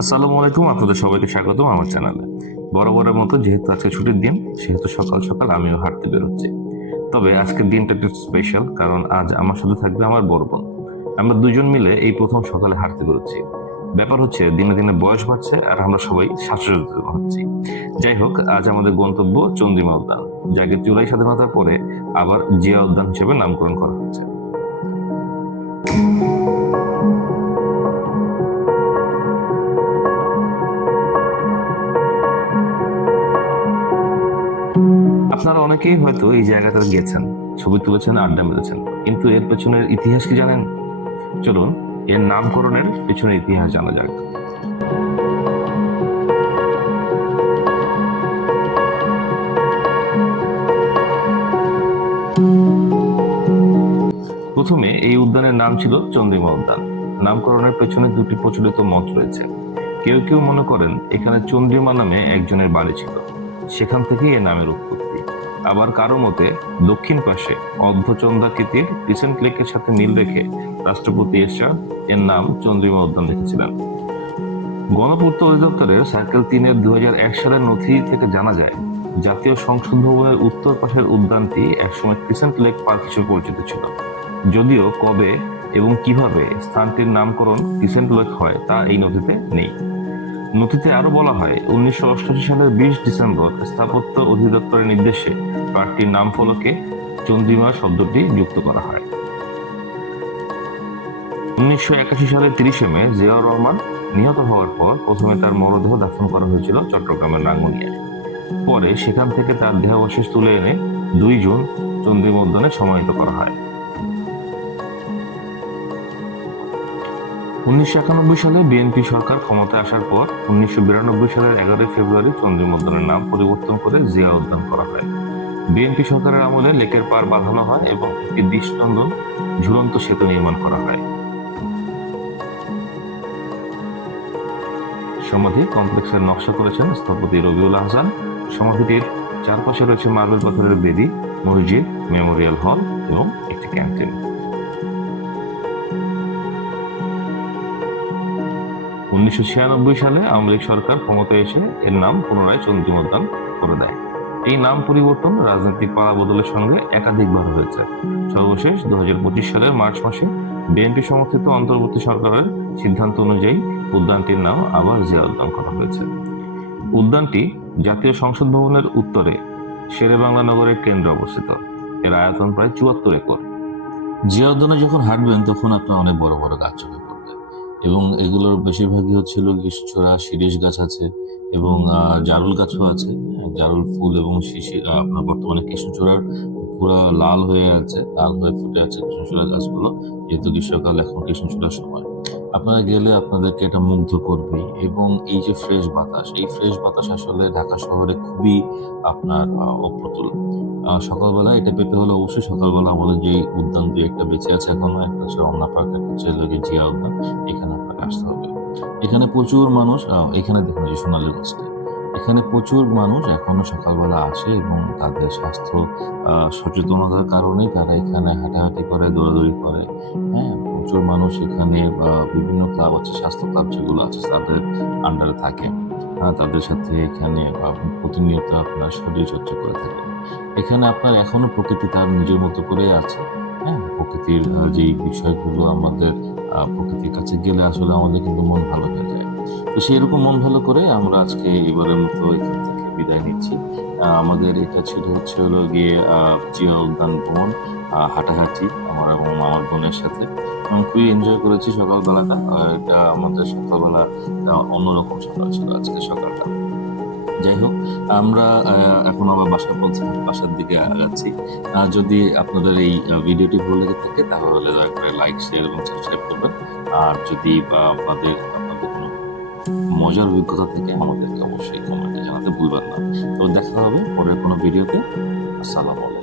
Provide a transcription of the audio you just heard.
আসসালামু আলাইকুম, আপনাদের সবাইকে স্বাগতম আমার চ্যানেলে। বরাবরের মতো যেহেতু আজকে ছুটির দিন, সেহেতু সকাল সকাল আমিও হাঁটতে বেরোচ্ছি। তবে আজকের দিনটা একটু স্পেশাল, কারণ আজ আমার সাথে থাকবে আমার বড় বোন। আমরা দুজন মিলে এই প্রথম সকালে হাঁটতে বেরোচ্ছি। ব্যাপার হচ্ছে, দিনে দিনে বয়স বাড়ছে আর আমরা সবাই স্বাস্থ্য হচ্ছি। যাই হোক, আজ আমাদের গন্তব্য চন্দ্রিমা উদ্যান, যাকে জুলাই স্বাধীনতার পরে আবার জিয়া উদ্যান হিসেবে নামকরণ করা হয়েছে। আপনারা অনেকেই হয়তো এই জায়গাটা গেছেন, ছবি তুলেছেন, আড্ডা মেরেছেন, কিন্তু এর পেছনের ইতিহাস কি জানেন? চলুন, এর নামকরণের পেছনের ইতিহাস জানা যাক। প্রথমে এই উদ্যানের নাম ছিল চন্দ্রিমা উদ্যান। নামকরণের পেছনে দুটি প্রচলিত মত রয়েছে। কেউ কেউ মনে করেন এখানে চন্দ্রিমা নামে একজনের বাড়ি ছিল, সেখান থেকেই এর নামের উৎপত্তি। আবার কারো মতে দক্ষিণ পাশে অর্ধচন্দ্রাকৃতির ক্রিসেন্ট লেকের সাথে মিল রেখে রাষ্ট্রপতি এরশাদ এর নাম চন্দ্রিমা উদ্যান রেখেছিলেন। গণপূর্ত অধিদপ্তরের সার্কেল 3-এর 2001 সালের নথি থেকে জানা যায়, জাতীয় সংসদ ভবনের উত্তর পাশের উদ্যানটি একসময় ক্রিসেন্ট লেক পার্ক হিসেবে পরিচিত ছিল। যদিও কবে এবং কিভাবে স্থানটির নামকরণ ক্রিসেন্ট লেক হয় তা এই নথিতে নেই। নথিতে আরো বলা হয়, 1988 সালের 20 ডিসেম্বর স্থাপত্য অধিদপ্তরের নির্দেশে পার্কটির নাম ফলকে চন্দ্রিমা শব্দটি যুক্ত করা হয়। 1981 সালের 30 মে জিয়াউর রহমান নিহত হওয়ার পর প্রথমে তার মরদেহ দাফন করা হয়েছিল চট্টগ্রামের রাঙ্গুনিয়ায়। পরে সেখান থেকে তার দেহাবশেষ তুলে এনে 2 জুন চন্দ্রিমা উদ্যানে সমাহিত করা হয়। 1991 সালে বিএনপি সরকার ক্ষমতায় আসার পর 1992 সালের 11 ফেব্রুয়ারি চন্দ্রিমা উদ্যানের নাম পরিবর্তন করে জিয়া উদ্যান করা হয়। বিএনপি সরকারের আমলে লেকের পাড় বাঁধানো হয় এবং একটি দৃষ্টিনন্দন ঝুলন্ত সেতু নির্মাণ করা হয়। সমাধি কমপ্লেক্সের নকশা করেছেন স্থপতি রবিউল আহসান। সমাধিটির চারপাশে রয়েছে মার্বেল পাথরের বেদি, মসজিদ, মেমোরিয়াল হল এবং একটি ক্যান্টিন। 1996 সালে আওয়ামী লীগ সরকার ক্ষমতায় এসে এর নাম পুনরায় চন্দ্রিমা উদ্যান করে দেয়। এই নাম পরিবর্তন রাজনৈতিক পালাবদলের সঙ্গে একাধিকবার হয়েছে। সর্বশেষ 2025 সালের মার্চ মাসে বিএনপি সমর্থিত অন্তর্বর্তী সরকারের সিদ্ধান্ত অনুযায়ী উদ্যানটির নাম আবার জিয়া উদ্যান করা হয়েছে। উদ্যানটি জাতীয় সংসদ ভবনের উত্তরে শেরেবাংলা নগরের কেন্দ্রে অবস্থিত। এর আয়তন প্রায় 74 একর। জিয়া উদ্যানে যখন হাঁটবেন তখন আপনার অনেক বড় বড় গাছ চোখে পড়বে, এবং এগুলোর বেশিরভাগই হচ্ছিল কৃষ্ণচূড়া, শিরীষ গাছ আছে এবং জারুল গাছও আছে। জারুল ফুল এবং শিশির আপনার বর্তমানে কৃষ্ণচূড়ার পুরো লাল হয়ে ফুটে আছে কৃষ্ণচূড়া গাছগুলো, যেহেতু গ্রীষ্মকাল, এখন কৃষ্ণচূড়ার সময়। আপনারা গেলে আপনাদেরকে এটা মুগ্ধ করবে। এবং এই যে ফ্রেশ বাতাস, এই ফ্রেশ বাতাস আসলে ঢাকা শহরে খুবই আপনার অপ্রতুল। সকালবেলা এটা পেতে হলে অবশ্যই সকালবেলা আমাদের যে উদ্যান দুই একটা বেঁচে আছে এখনো, একটা হচ্ছে রমনা পার্ক, একটা হচ্ছে জিয়া উদ্যান, এখানে আপনাকে আসতে হবে। এখানে প্রচুর মানুষ, এখানে দেখুন যে সোনালী গোষ্ঠী, এখানে প্রচুর মানুষ এখনো সকালবেলা আসে এবং তাদের স্বাস্থ্য সচেতনতার কারণেই তারা এখানে হাঁটাহাঁটি করে, দৌড়াদৌড়ি করে। হ্যাঁ, প্রচুর মানুষ এখানে বিভিন্ন ক্লাব আছে, স্বাস্থ্য ক্লাব যেগুলো আছে তাদের আন্ডারে থাকে। তাদের সাথে এখানে প্রতিনিয়ত আপনার শরীর চর্চা করে থাকে। এখানে আপনার এখনো প্রকৃতি তার নিজের মতো করে আছে। হ্যাঁ, প্রকৃতির যে বিষয়গুলো আমাদের প্রকৃতির কাছে গেলে আসলে আমাদের কিন্তু মন ভালো হয়ে যায়। তো সেরকম মন ভালো করে আমরা আজকে এবারের মতো এখান থেকে বিদায় নিচ্ছি। আমাদের এটা ছিল হচ্ছে হলো গিয়ে জিয়া উদ্যান ভ্রমণ, হাঁটাহাঁটি আমার এবং আমার বোনের সাথে। আমি খুবই এনজয় করেছি সকালবেলাটা। এটা আমাদের সকালবেলা অন্যরকম সকাল ছিল আজকে সকালটা। যাই হোক, আমরা এখন আবার বাসার দিকে আগাচ্ছি। যদি আপনাদের এই ভিডিওটি ভালো লেগে থাকে তাহলে দয়া করে লাইক, শেয়ার এবং সাবস্ক্রাইব করবেন। আর যদি আপনাদের কোনো মজার অভিজ্ঞতা থেকে আমাদেরকে অবশ্যই কমেন্টে জানাতে ভুলবেন না। তো দেখা হবে পরের কোনো ভিডিওতে। আসসালামু আলাইকুম।